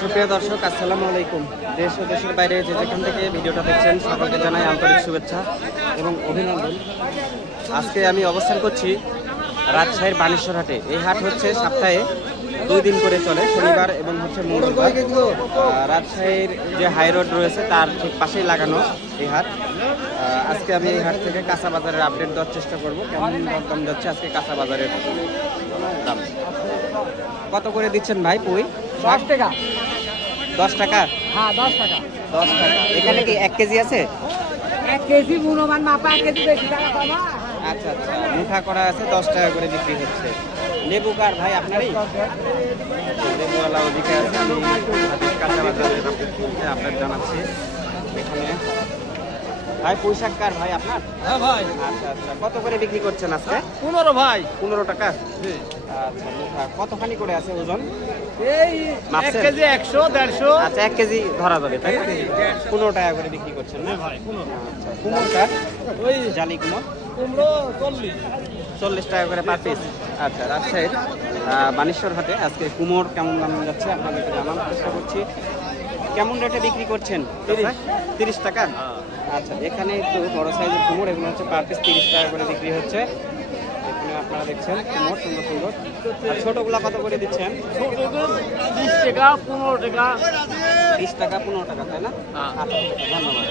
সুপ্রিয় দর্শক, আসসালামু আলাইকুম। দেশ ও দেশের বাইরে যে যেখান থেকে ভিডিওটা দেখছেন, সকলকে জানাই আন্তরিক শুভেচ্ছা এবং অভিনন্দন। আজকে আমি অবস্থান করছি রাজশাহীর বানেশ্বর হাটে। এই হাট হচ্ছে সপ্তাহে দুই দিন করে চলে, শনিবার এবং হচ্ছে মঙ্গলবার। রাজশাহীর যে হাই রোড রয়েছে, তার ঠিক পাশেই লাগানো এই হাট। আজকে আমি এই হাট থেকে কাঁচা বাজারের আপডেট দেওয়ার চেষ্টা করব। কেমন দাম যাচ্ছে আজকে কাঁচা বাজারের দাম? কত করে দিচ্ছেন ভাই পুই? দশ টাকা। দশ টাকা? হ্যাঁ দশ টাকা। দশ টাকা। এখানে কি এক কেজি আছে? এক কেজি গুণমান মাপা এক কেজি বেশি টাকা পাবা আচ্ছা আচ্ছা। মুঠা করা আছে দশ টাকা করে বিক্রি হচ্ছে। লেবু কার ভাই আপনারই? লেবুওয়ালা ওদিকে আছে আমি আপনার জানাচ্ছি। এখানে ভাই পুঁইশাক কার ভাই আপনার? হ্যাঁ ভাই। আচ্ছা আচ্ছা। কত করে বিক্রি করছেন আজকে? পনেরো ভাই। পনেরো টাকা? আচ্ছা কতখানি করে আছে ওজন? এই? এক কেজি একশো দেড়শো। আচ্ছা এক কেজি ধরা যাবে তাই পনেরো টাকা করে বিক্রি করছেন না? ভাই পনেরো। আচ্ছা কুমড়টা ওই জালি কুমড়? কুমড়ো চল্লিশ। চল্লিশ টাকা করে পার পিস আচ্ছা রাজশাহীর বানেশ্বর হাটে আজকে কুমোর কেমন দাম যাচ্ছে আপনাদেরকে জানানোর চেষ্টা করছি। কেমন রেটে বিক্রি করছেন? তিরিশ। টাকা। আচ্ছা এখানে একটু বড় সাইজের কুমোর এগুলো হচ্ছে পার পিস তিরিশ টাকা করে বিক্রি হচ্ছে। এখানে আপনারা দেখছেন কুমোর সুন্দর সুন্দর। আর ছোটোগুলা কত করে দিচ্ছেন? বিশ টাকা পনেরো টাকা। বিশ টাকা পনেরো টাকা তাই না? হ্যাঁ। আচ্ছা ধন্যবাদ।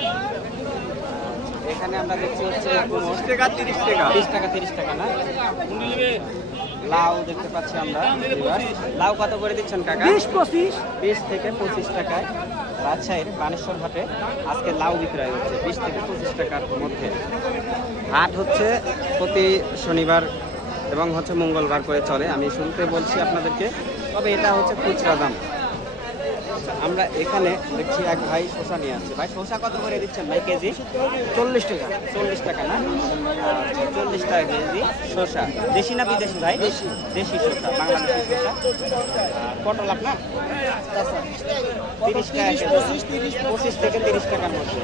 এখানে আমরা দেখছি হচ্ছে কুমোর। টাকা। তিরিশ টাকা বিশ টাকা তিরিশ টাকা না? লাউ দেখতে পাচ্ছি আমরা লাউ কত করে দিচ্ছেন কাকা? বিশ পঁচিশ। বিশ থেকে পঁচিশ টাকায়। রাজশাহীর বানেশ্বর হাটে আজকে লাউ বিক্রয় হচ্ছে, বিশ থেকে পঁচিশ টাকার মধ্যে। হাট হচ্ছে প্রতি শনিবার এবং হচ্ছে মঙ্গলবার করে চলে। আমি শুনতে বলছি আপনাদেরকে, তবে এটা হচ্ছে খুচরা দাম। আমরা এখানে দেখছি এক ভাই শসা নিয়ে আসছে। ভাই শসা কত করে দিচ্ছেন ভাই কেজি? চল্লিশ টাকা। চল্লিশ টাকা না? আচ্ছা, চল্লিশ টাকা কেজি শসা। দেশি না বিদেশি ভাই? দেশি। দেশি শসা বাংলাদেশি শসা। পটল আপনার? তিরিশ টাকা পঁচিশ থেকে তিরিশ টাকার মধ্যে।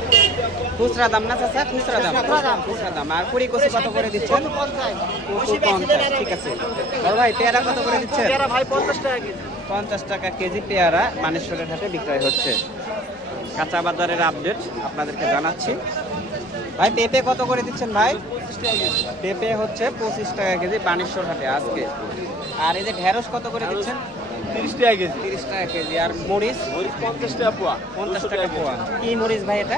খুচরা দাম না চাচা? খুচরা দাম। খুচরা দাম। আর কুড়ি কচি কত করে দিচ্ছেন? পঞ্চাশ। ঠিক আছে। ভাই পেয়ারা কত করে দিচ্ছেন? ভাই পঞ্চাশ টাকা কেজি। পঞ্চাশ টাকা কেজি পেয়ারা মানেশ্বরের হাটে বিক্রয় হচ্ছে। কাঁচা বাজারের আপডেট আপনাদেরকে জানাচ্ছি। ভাই পেঁপে কত করে দিচ্ছেন ভাই? পেঁপে হচ্ছে পঁচিশ টাকা কেজি বানেশ্বর হাটে আজকে। আর এই যে ঢেঁড়স কত করে দিচ্ছেন? তিরিশ টাকা কেজি। তিরিশ টাকা কেজি। আর মরিচ? পঞ্চাশ টাকা পোয়া। পঞ্চাশ টাকা পোয়া। কি মরিচ ভাই এটা?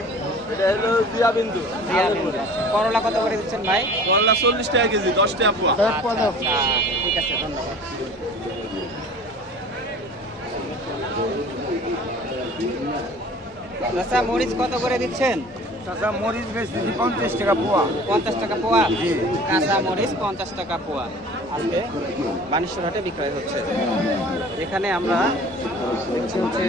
করলা কত করে দিচ্ছেন ভাই? করলা চল্লিশ টাকা কেজি দশ টাকা পোয়া। আচ্ছা, আচ্ছা, ঠিক আছে ধন্যবাদ। আচ্ছা মরিচ কত করে দিচ্ছেন? টাকা মরিচ বেশি পঞ্চাশ টাকা পোয়া। পঞ্চাশ টাকা পোয়া? কাঁচা মরিচ পঞ্চাশ টাকা পোয়া। আজকে বানেশ্বর হাটে বিক্রয় হচ্ছে। এখানে আমরা দেখছি হচ্ছে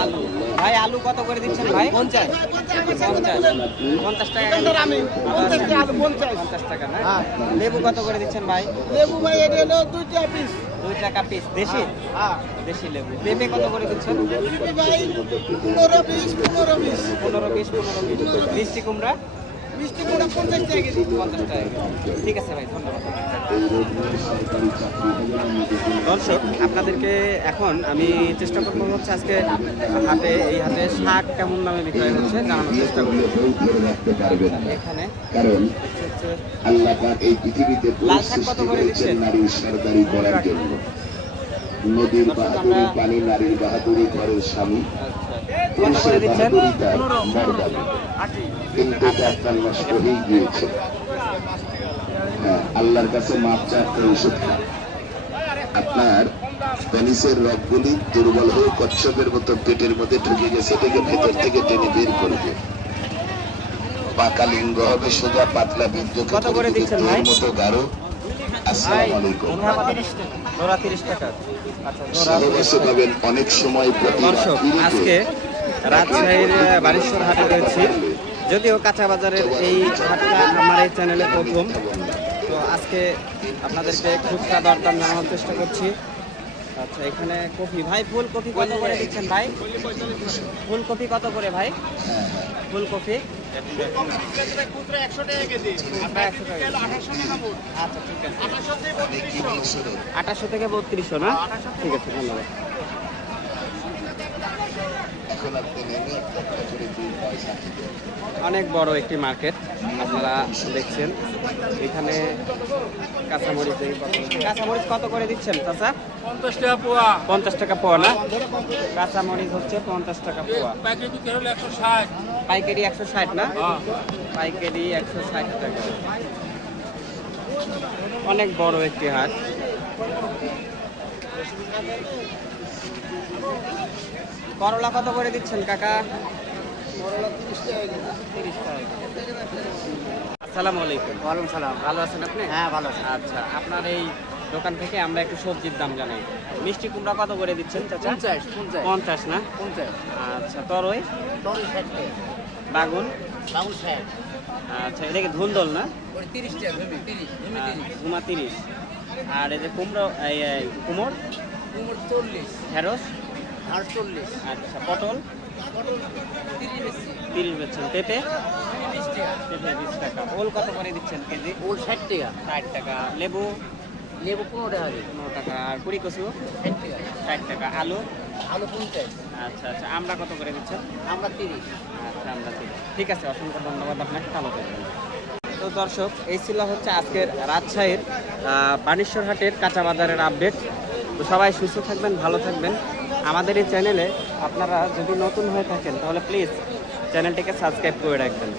আলু। ভাই আলু কত করে দিচ্ছেন ভাই? পঞ্চাশ। পঞ্চাশ। পঞ্চাশ টাকা পঞ্চাশ টাকা না? লেবু কত করে দিচ্ছেন ভাই? লেবু ভাই এটা হলো দুইটা পিস দুই টাকা পিস দেশি? হ্যাঁ। দেশি লেবু। পেঁপে কত করে দিচ্ছেন পনেরো পিস পনেরো পিস পনেরো পিস পনেরো পিস মিষ্টি কুমড়া? মিষ্টি কুমড়া পঞ্চাশ টাকা কেজি পঞ্চাশ টাকা ঠিক আছে ভাই ধন্যবাদ। দর্শক আপনাদেরকে এখন আমি চেষ্টা করব হচ্ছে আজকে হাতে এই হাতে শাক কেমন দামে বিক্রয় হচ্ছে জানানোর চেষ্টা করব। এখানে কারণ আল্লাহ পাক এই পৃথিবীতে সৃষ্টি করেছেন? নারীর করার জন্য। নদীর বাহাদুরি আমরা- পানি নারীর বাহাদুরি ঘরের স্বামী। কত করে দিচ্ছেন। কিন্তু গিয়েছে হ্যাঁ, আল্লাহর কাছে মাপ চাচ্ছে ওষুধ খান। আপনার পেনিসের রগগুলি দুর্বল হয়ে কচ্ছপের মতো পেটের মধ্যে ঢুকে গেছে এটাকে ভেতর থেকে টেনে বের করবে পাকা লিঙ্গ হবে সোজা পাতলা বিন্দু কত করে দিচ্ছেন ভাই? মতো গাঢ়। আচ্ছা আজকে রাজশাহীর আহ, বানেশ্বর হাটে রয়েছি। যদিও কাঁচা বাজারের এই হাটটা আমার এই চ্যানেলে প্রথম। তো আজকে আপনাদেরকে খুচরা দরদাম জানানোর চেষ্টা করছি। আচ্ছা এখানে কফি। ভাই ফুল ফুলকপি কত করে দিচ্ছেন ভাই? ফুল ফুলকপি কত করে ভাই? টাকা আঠাশশো আচ্ছা বত্রিশশো। আঠাশশো থেকে বত্রিশশো না? ঠিক আছে ধন্যবাদ। এখন আপনি নেমে একটা একটা করে দুই পয়সা অনেক বড় একটি মার্কেট আপনারা দেখছেন। এখানে কাঁচামরিচ কাঁচামরিচ কত করে দিচ্ছেন চাচা? পঞ্চাশ টাকা পোয়া। পঞ্চাশ টাকা পোয়া না? কাঁচামরিচ হচ্ছে পঞ্চাশ টাকা পোয়া। একশো ষাট। পাইকারি একশো ষাট না? হ্যাঁ। পাইকারি একশো ষাট টাকা। অনেক বড় একটি হাট। করলা কত করে দিচ্ছেন কাকা? আসসালামু আলাইকুম। ওয়ালাইকুম সালাম। ভালো আছেন আপনি? হ্যাঁ ভালো আছি। আচ্ছা আপনার এই দোকান থেকে আমরা একটু সবজির দাম জানাই। মিষ্টি কুমড়া কত করে দিচ্ছেন চাচা? পঞ্চাশ পঞ্চাশ। না? পঞ্চাশ। আচ্ছা তরই? ষাট বাগুন? ষাট। আচ্ছা এটাকে ধুন্দল না? তিরিশ ভেবে তিরিশ ঘুমা আর এই যে কুমড়ো কুমড়? কুমড় চল্লিশ। ঢেঁড়স? আটচল্লিশ। আচ্ছা পটল? তিরিশ বেচছেন। পেঁপে? পেঁপে বিশ টাকা। ওল কত করে দিচ্ছেন কেজি? ওল ষাট টাকা। ষাট টাকা। লেবু? লেবু পনেরো টাকা পনেরো টাকা। আর কুড়ি কচু? ষাট টাকা। ষাট টাকা। আলু? আলু পঞ্চাশ। আচ্ছা আচ্ছা। আমরা কত করে দিচ্ছেন? আমরা তিরিশ। আচ্ছা আমরা তিরিশ। ঠিক আছে অসংখ্য ধন্যবাদ আপনাকে। ভালো থাকবেন। তো দর্শক এই ছিল হচ্ছে আজকের রাজশাহীর বানেশ্বর হাটের কাঁচা বাজারের আপডেট তো সবাই সুস্থ থাকবেন ভালো থাকবেন। আমাদের এই চ্যানেলে আপনারা যদি নতুন হয়ে থাকেন তাহলে প্লিজ চ্যানেলটিকে সাবস্ক্রাইব করে রাখবেন।